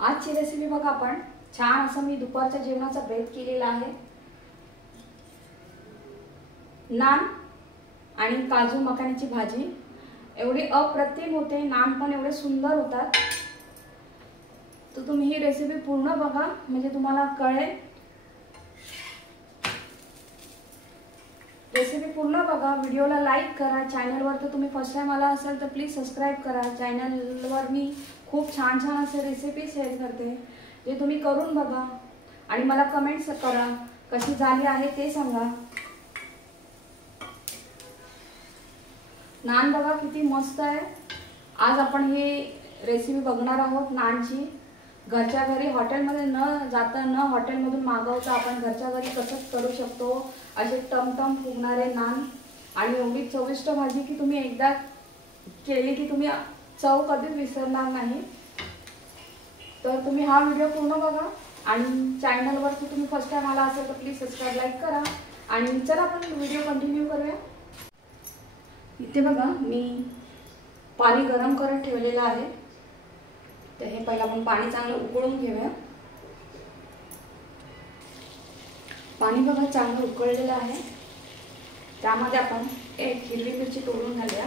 आजची रेसिपी बघा आपण छान असं मी दुपारच्या जेवणाचा बेत केलेला आहे। नान आणि काजू मखाण्याची भाजी एवढी अप्रतिम होते, नान पण एवढे सुंदर होतात। तर तुम्ही ही रेसिपी पूर्ण बघा म्हणजे तुम्हाला कळेल। रेसिपी पूर्ण बघा, व्हिडिओला लाईक करा। चॅनलवर तर तुम्ही फर्स्ट टाइम आला असेल तर प्लीज सबस्क्राइब करा। चॅनलवर मी खूप छान छान असे रेसिपी शेअर करते, जे तुम्ही करून बघा आणि मला कमेंट्स करा कशी झाली आहे ते सांगा। नान बघा किती मस्त आहे। आज आपण ही रेसिपी बघणार आहोत नानची। घरच्या घरी हॉटेलमध्ये न जाता न हॉटेलमधून मागवता आपण घरच्या घरी कसं करू शकतो असे टमटम फुगणारे नान आणि एवढी चविष्ट भाजी की तुम्ही एकदा केली की तुम्ही चव कधीच विसरणार नाही। तर तुम्ही हा व्हिडिओ पूर्ण बघा आणि चॅनलवर तुम्ही फर्स्ट टाइम आला असेल तर प्लीज सबस्क्राइब लाईक करा आणि चला आपण व्हिडिओ कंटिन्यू करूया। इथे बघा मी पाणी गरम करत ठेवलेलं आहे। तर हे पहिला आपण पाणी चांगलं उकळून घेऊया। पाणी बघा चांगलं उकळलेलं आहे, त्यामध्ये आपण एक हिरवी मिरची तोडून घालूया।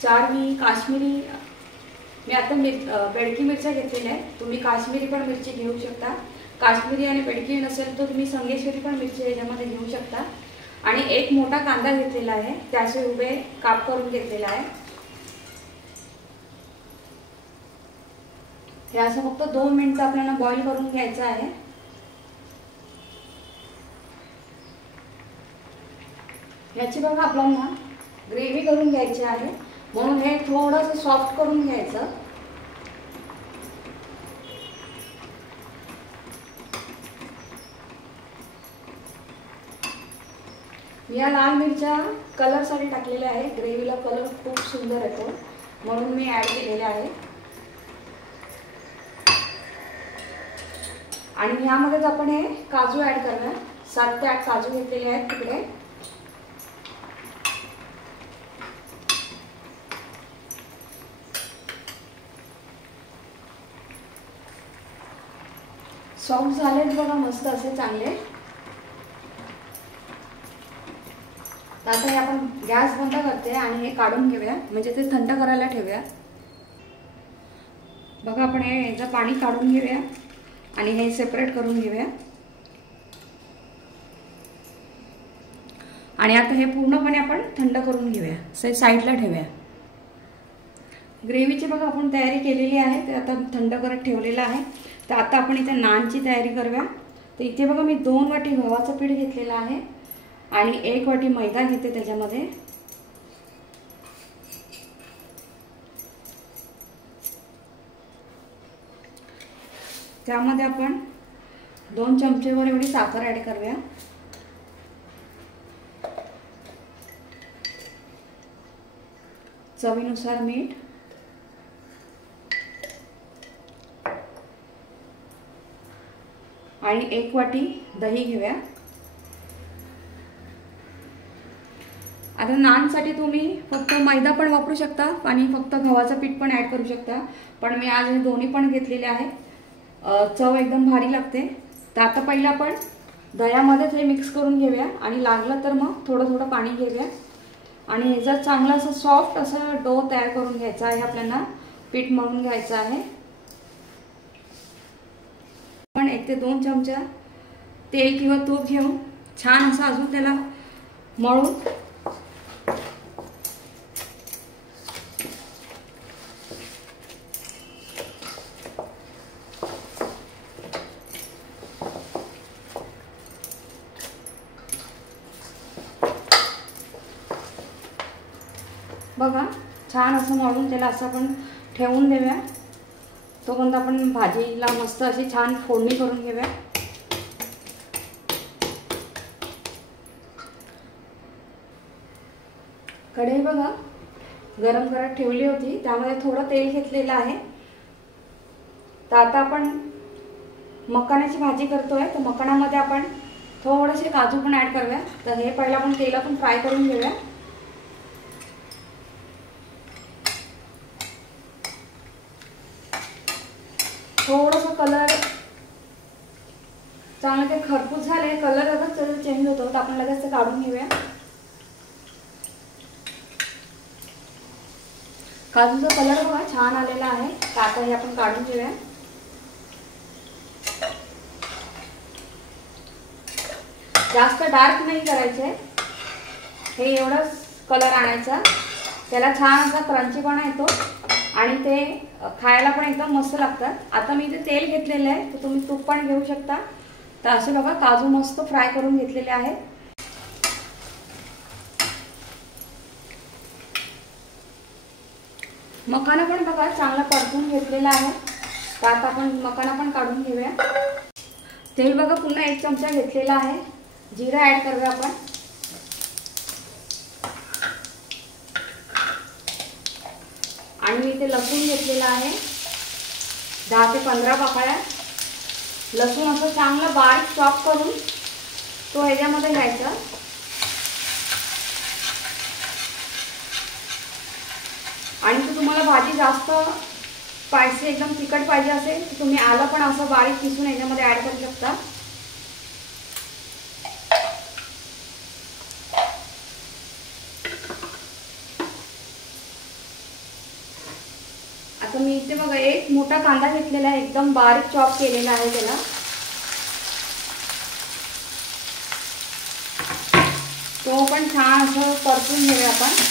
4 मी आता बेडकी मिरच्या घेतलेल्या आहेत। तुम्ही काश्मीरी पण मिरची घेऊ शकता। काश्मीरी आणि बेडकी नसेल तर तुम्ही संगेश्वरी पण मिरची याच्यामध्ये घेऊ शकता। आणि एक मोठा कांदा घेतलेला आहे, त्याचे उभे काप करून घेतलेला आहे। हे असं फक्त 2 मिनिटं आपल्याला बॉईल करून घ्यायचं आहे। याची बघा आपल्याला ग्रेव्ही करून घ्यायची आहे, म्हणून हे थोडंसं सॉफ्ट करून घ्यायचं। या लाल मिरच्या कलरसाठी टाकलेल्या आहे, ग्रेव्हीला कलर खूप सुंदर येतो म्हणून मी ऍड केलेले आहे। आणि यामध्येच आपण हे काजू ऍड करणार। 7 ते 8 काजू घेतलेले आहेत तिकडे। सॉफ्ट झालेत बघा मस्त असे चांगले। आता हे आपण गॅस बंद करते आणि हे काढून घेऊया, म्हणजे ते थंड करायला ठेवूया। बघा आपण याचं पाणी काढून घेऊया आणि हे सेपरेट करून घेऊया। आणि आता हे पूर्णपणे आपण थंड करून घेऊया, साईडला ठेवूया। ग्रेव्हीची बघा आपण तयारी केलेली आहे, ते आता थंड करत ठेवलेलं आहे। तर आता आपण इथे नानची तयारी करूया। तर इथे बघा मी 2 वाटी गव्हाचं पीठ घेतलेलं आहे आणि 1 वाटी मैदा घेते त्याच्यामध्ये। त्यामध्ये आपण 2 चमचेवर एवढी साखर ऍड करूया। चवीनुसार मीठ आणि 1 वाटी दही घेऊया। आता नानसाठी तुम्ही फक्त मैदा पण वापरू शकता आणि फक्त गव्हाचं पीठ पण ऍड करू शकता, पण मी आज हे दोन्ही पण घेतलेले आहे। चव एकदम भारी लागते। तर आता पहिला आपण दह्यामध्ये हे मिक्स करून घेऊया आणि लागलं तर मग थोडं थोडं पाणी घेऊया आणि ह्याचा चांगला असं सॉफ्ट असं डो तयार करून घ्यायचा आहे। आपल्याला पीठ मळून घ्यायचं आहे। पण 1 ते 2 चमचा तेल किंवा तूप घेऊन छान असं अजून त्याला मळून बघा छान असं मळून त्याला असं आपण ठेवून देऊया। तोपर्यंत आपण भाजीला मस्त अशी छान फोडणी करून घेऊया। कढई बघा गरम करत ठेवली होती, त्यामध्ये थोडं तेल घेतलेलं आहे। तर आता आपण मखाण्याची भाजी करतोय, तर मखाण्यामध्ये आपण थोडेसे काजू पण ऍड करूया। तर हे पहिला आपण तेलातून फ्राय करून घेऊया। थोडंसं कलर चांगलं ते खरपूस झाले, कलर आता चेंज होतो तर आपण लगेच ते काढून घेऊया। काजूचा कलर बघा छान आलेला आहे, तर आता हे आपण काढून घेऊया। जास्त डार्क नाही करायचे, हे एवढंच कलर आणायचा, त्याला छान असा क्रंचीपणा येतो आणि ते खायला पण एकदम मस्त लागतात। आता मी इथे तेल घेतलेलं आहे, तर तुम्ही तूप पण घेऊ शकता। तर असे बघा काजू मस्त फ्राय करून घेतलेले आहेत। मखाना पण बघा चांगला परतून घेतलेला आहे, तर आता आपण मखाना पण काढून घेऊया। तेल बघा पुन्हा 1 चमचा घेतलेला आहे, जिरा ऍड करूया आपण। आणि मी इथे लसूण घेतलेला आहे 10 ते 15 पाकळ्या। लसूण असं चांगलं बारीक चॉप करून तो ह्याच्यामध्ये घ्यायचा। आणि जर तुम्हाला भाजी जास्त स्पायसी एकदम तिखट पाहिजे असेल तर तुम्ही आलं पण असं बारीक किसून ह्याच्यामध्ये ऍड करू शकता। आता मी इथे बघा 1 मोठा कांदा घेतलेला आहे, एकदम बारीक चॉप केलेला आहे त्याला। तो पण छान असं परतून घेऊया आपण।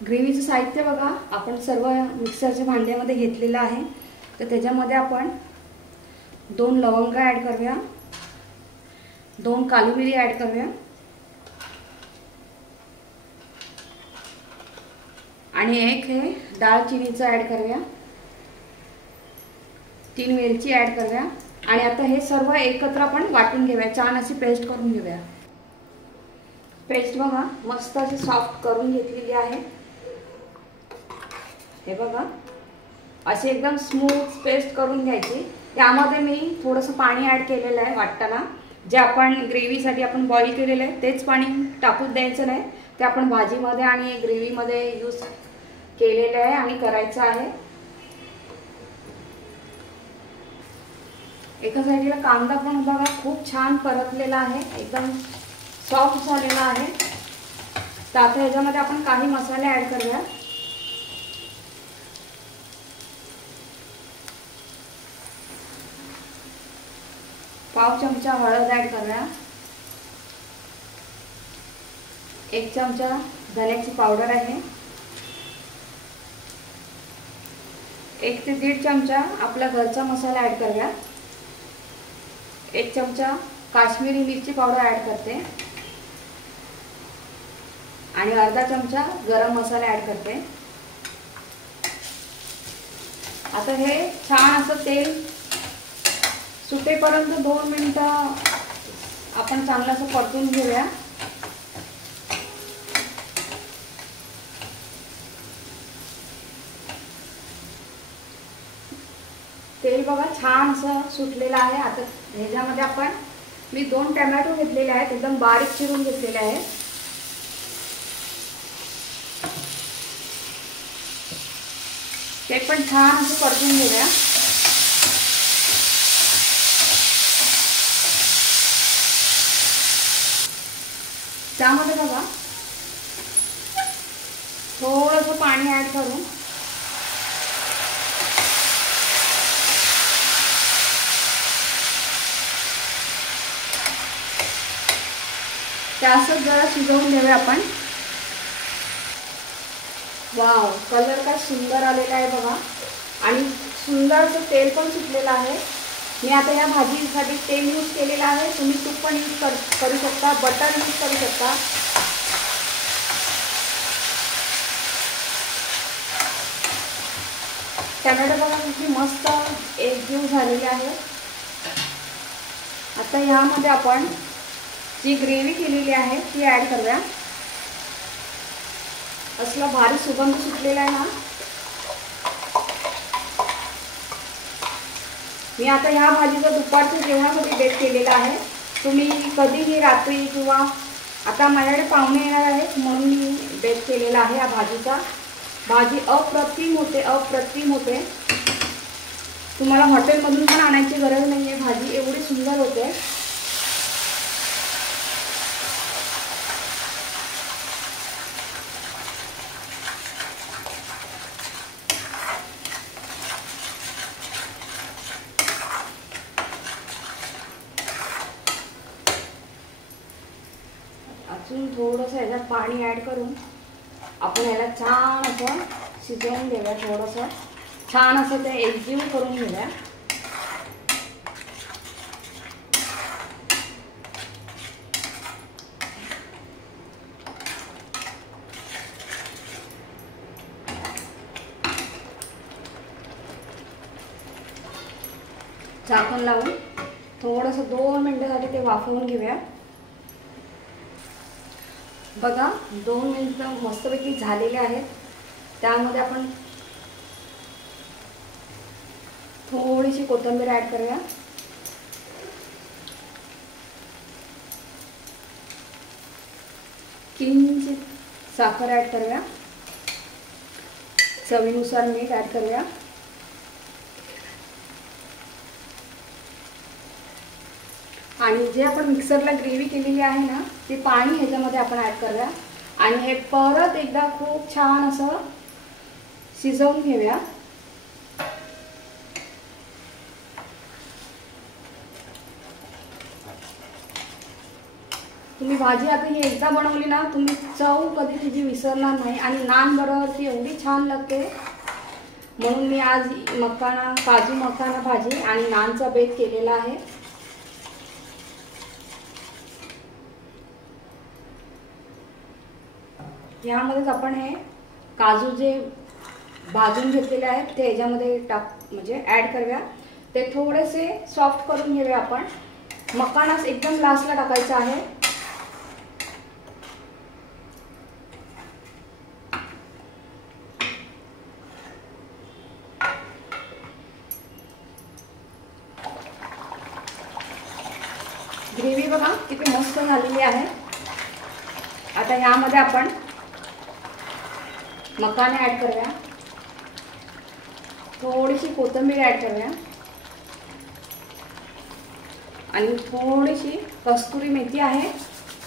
ग्रेव्हीचं साहित्य बघा आपण सर्व मिक्सरच्या भांड्यामध्ये घेतलेलं आहे, तर त्याच्यामध्ये आपण 2 लवंग ऍड करूया, 2 काली मिरी ऍड करूया आणि 1 हे दालचिनीचं ऍड करूया, 3 वेलची ऍड करूया आणि आता हे सर्व एकत्र आपण वाटून घेऊया, छान अशी पेस्ट करून घेऊया। पेस्ट बघा मस्त अशी सॉफ्ट करून घेतलेली आहे, हे बघा अशी एकदम स्मूथ पेस्ट करून घ्यायची। त्यामध्ये मी थोडंसं पाणी ऍड केलेलं आहे वाटताना, जे आपण ग्रेव्हीसाठी आपण बॉईल केलेलं आहे तेच पाणी टाकून द्यायचं नाही, ते आपण भाजीमध्ये आणि ग्रेव्हीमध्ये यूज केलेलं आहे आणि करायचं आहे। एका साईडला कांदा पण बघा खूप छान परतलेला आहे, एकदम सॉफ्ट झालेला आहे। तर आता ह्याच्यामध्ये आपण काही मसाले ऍड करूया। पाव चमचा हळद ऍड करूया, 1 चमचा धन्याची पावडर आहे, 1 ते 1.5 चमचा आपला घरचा मसाला ऍड करूया, 1 चमचा काश्मीरी मिरची पावडर ऍड करते आणि अर्धा चमचा गरम मसाला ऍड करते। आता हे छान असं तेल सुटेपर्यंत 2 मिनिटं आपण चांगलं असं परतून घेऊया। तेल बघा छान असं सुटलेलं आहे। आता ह्याच्यामध्ये आपण मी 2 टोमॅटो घेतलेले आहेत, एकदम बारीक चिरून घेतलेले आहेत। ते पण छान असं परतून घेऊया। त्यामध्ये बघा थोडंसं पाणी ऍड करून त्यासच जरा शिजवून घेऊया आपण। वाव, कलर काय सुंदर आलेला आहे बघा आणि सुंदर असं तेल पण सुटलेलं आहे। मी आता या भाजीसाठी तेल यूज केलेलं आहे, तुम्ही तूप पण यूज करू शकता, बटर यूज करू शकता। टोमॅटो बघा किती मस्त एकजीव झालेली आहे। आता यामध्ये आपण जी ग्रेव्ही केलेली आहे ती ऍड करूया। असला भारी सुगंध सुटलेला आहे ना। मी आता ह्या भाजीचा दुपारच्या जेवणामध्ये बेत केलेला आहे। तुम्ही कधीही रात्री किंवा आता माझ्याकडे पाहुणे येणार आहेत म्हणून मी बेत केलेला आहे या भाजीचा। भाजी अप्रतिम होते, अप्रतिम होते। तुम्हाला हॉटेलमधून पण आणायची गरज नाही आहे, भाजी एवढी सुंदर होते। अजून थोडंसं याच्यात पाणी ॲड करून आपण याला छान असं शिजवून घेऊया। थोडंसं छान असं ते एकजीव करून घेऊया। झाकण लावून थोडंसं 2 मिनिटांसाठी ते वाफवून घेऊया। बघा 2 मिनिटं मस्तपैकी झालेले आहेत। त्यामध्ये आपण थोडीशी कोथिंबीर ॲड करूया। किंचित साखर ॲड करूया। चवीनुसार मीठ ॲड करूया। आणि जे आपण मिक्सरला ग्रेव्ही केलेली आहे ना ते पाणी ह्याच्यामध्ये आपण ॲड करूया आणि हे परत एकदा खूप छान असं शिजवून घेऊया। तुम्ही भाजी आता ही एकदा बनवली ना तुम्ही चव कधी तिची विसरणार नाही आणि नान बरोबर ती एवढी छान लागते। म्हणून मी आज मखाना काजू मखाना भाजी आणि नानचा बेत केलेला आहे। यामध्येच आपण हे काजू जे भाजून घेतलेले आहेत ते याच्यामध्ये म्हणजे ॲड करूया। ते थोडेसे सॉफ्ट करून घेऊया आपण। मखानाच एकदम लास्टला टाकायचा आहे। ग्रेव्ही बघा किती मस्त झालेली आहे। आता यामध्ये आपण मखाने ॲड करूया, थोडीशी कोथिंबीर ॲड करूया आणि थोडीशी कस्तुरी मेथी आहे,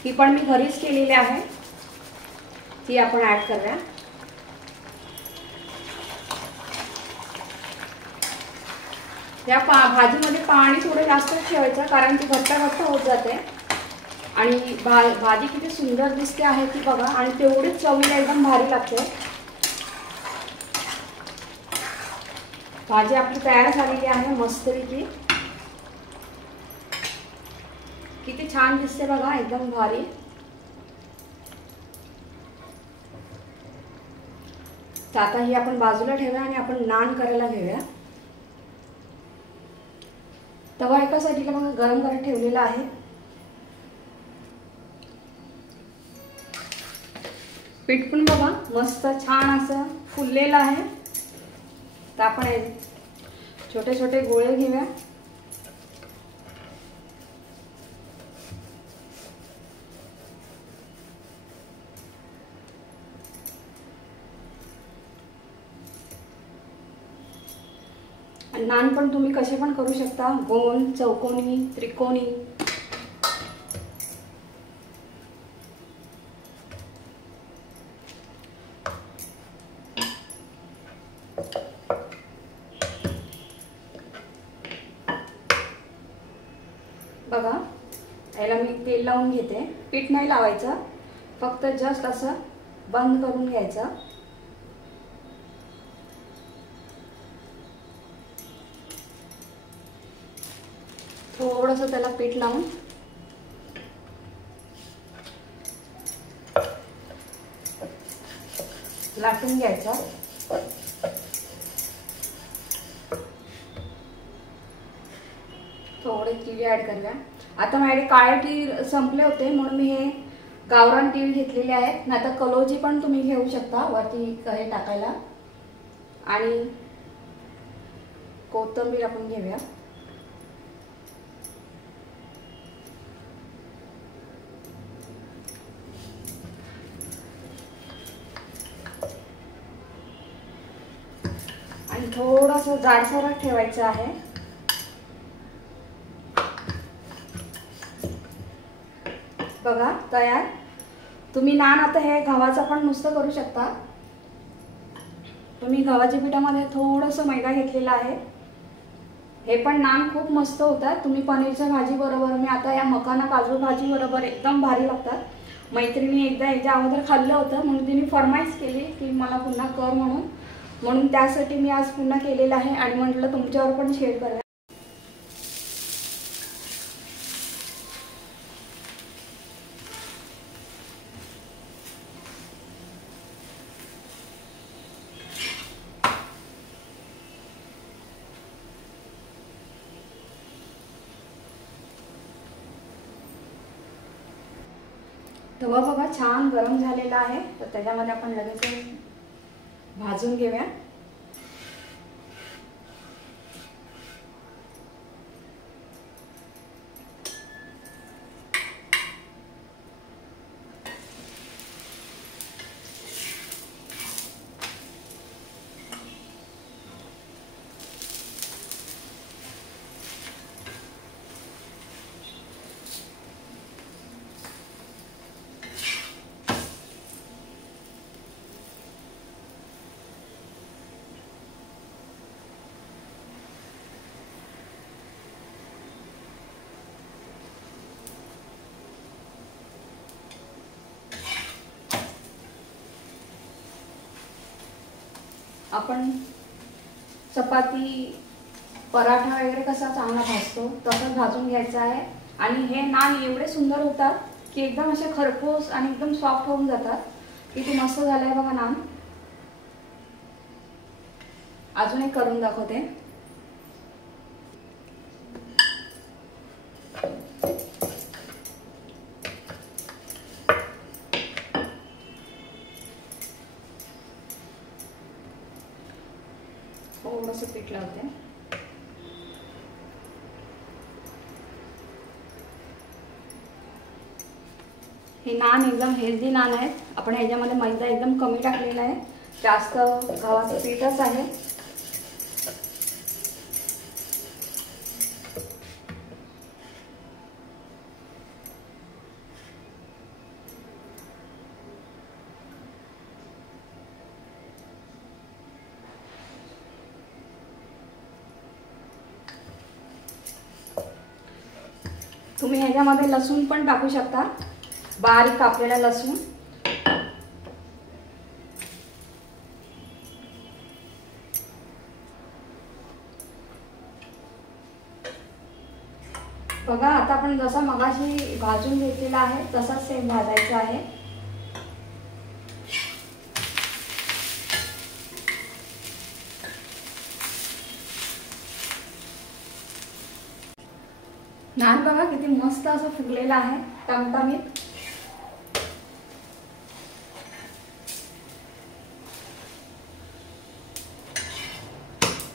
ही पण मी घरीच केलेली आहे, ती आपण ॲड करूया। या भाजीमध्ये पाणी थोडं जास्त ठेवायचं कारण ती घट्ट घट्ट होत जाते आणि भाजी किती सुंदर दिसते आहे ती बघा आणि तेवढीच चवीला एकदम भारी लागते। भाजी आपली तयार झालेली आहे मस्तपैकी, किती छान दिसते बघा एकदम भारी। तर आता ही आपण बाजूला ठेवूया आणि आपण नान करायला घेऊया। तवा एका साईडला बघा गरम करत ठेवलेला आहे। पीठ पण बघा मस्त छान असं फुललेलं आहे। तर आपण छोटे छोटे गोळे घेऊया नान पण तुम्ही कसे पण करू शकता, गोल, चौकोनी, त्रिकोणी। बघा याला मी तेल लावून घेते, पीठ नाही लावायचं, फक्त जस्ट असं बंद करून घ्यायचं। थोडंसं त्याला पीठ लावून लाटून घ्यायचं। थोडे तीळ ॲड करूया। आता माझे काळे तीळ संपले होते म्हणून मी हे गावरान तीळ घेतलेले आहेत, नाहीतर कलोजी पण तुम्ही घेऊ शकता वरती हे टाकायला. आणि कोथिंबीर आपण घेऊया. आणि थोडंसं जाडसर ठेवायचं आहे. बघा तयार. तुम्ही नान आता हे गव्हाचं पण नुसतं करू शकता. तुम्ही गव्हाच्या पिठामध्ये थोडंसं मैदा घेतलेला आहे. हे पण नान खूप मस्त होतात. तुम्ही पनीरच्या भाजी बरोबर, मी आता या मखाना काजू भाजी बरोबर एकदम भारी लागतात. मैत्रिणी एकदा याच्या अगोदर खाल्लं होतं म्हणून तिने फरमाईश केली की मला पुन्हा कर म्हणून त्यासाठी मी आज पुन्हा केलेलं आहे आणि म्हटलं तुमच्यावर पण शेअर करूया. तवा बघा छान गरम झालेला आहे, तर त्याच्यामध्ये आपण लगेच भाजून घेऊया. आपण चपाती पराठा वगैरे कसा चांगला भाजतो तसंच भाजून घ्यायचा आहे. आणि हे नान एवढे सुंदर होतात की एकदम असे खरपूस आणि एकदम सॉफ्ट होऊन जातात. किती मस्त झालंय बघा नान. अजून एक करून दाखवते. थोडंसं पीठ लावते. हे नान एकदम हेल्दी नान आहेत. आपण ह्याच्यामध्ये मैदा एकदम कमी टाकलेला आहे, जास्त गव्हाचं पीठच आहे. तुम्ही ह्याच्यामध्ये लसूण पण टाकू शकता, बारीक कापलेला लसूण. बघा आता आपण जसा मगाशी भाजून घेतलेला आहे तसाच सेम भाजायचा आहे. नान बघा किती मस्त असं फुगलेला आहे, टमटमीत.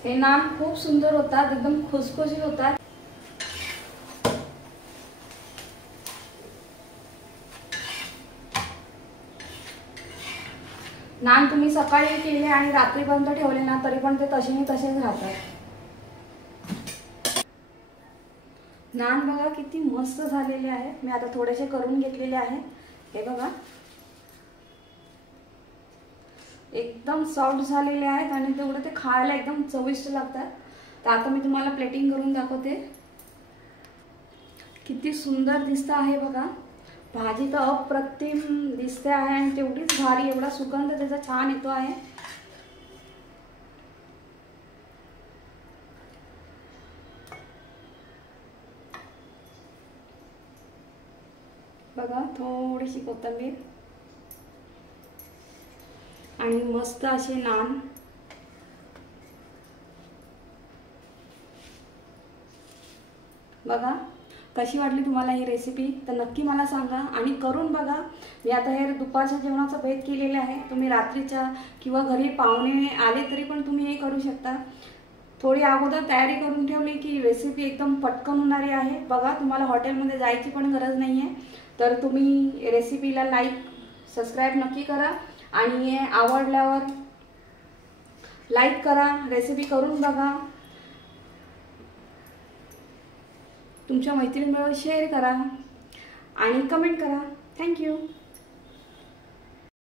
हे नान खूप सुंदर होतात, एकदम खुसखुशीत होतात. नान तुम्ही सकाळी केले आणि रात्रीपर्यंत ठेवले ना तरी पण ते तसेच राहतात. नान बघा किती मस्त झालेले आहेत. मी आता थोडेसे करून घेतलेले आहे. हे बघा एकदम सॉफ्ट झालेले आहेत आणि तेवढं ते खायला एकदम चविष्ट लागतात. तर आता मी तुम्हाला प्लेटिंग करून दाखवते. किती सुंदर दिसत आहे बघा. भाजी तर अप्रतिम दिसते आहे आणि तेवढीच भारी, एवढा सुगंध त्याचा छान येतो आहे. बघा थोडीशी कोथिंबीर आणि मस्त असे नान. बघा कशी वाटली तुम्हाला ही रेसिपी तर नक्की मला सांगा आणि करून बघा। मी आता हे दुपारच्या जेवणाचा बेत केलेला आहे, तुम्ही रात्रीच्या किंवा घरी पाहुणे आले तरी पण तुम्ही हे करू शकता। थोडी अगोदर तयारी करून ठेवली की रेसिपी एकदम पटकन होणारी आहे। बघा तुम्हाला हॉटेलमध्ये जायची पण गरज नाही आहे। तर तुम्ही रेसिपीला लाईक सबस्क्राईब नक्की करा आणि आवडल्यावर लाईक करा, रेसिपी करून बघा, तुमच्या मैत्रिणींबरोबर शेअर करा आणि कमेंट करा। थँक्यू।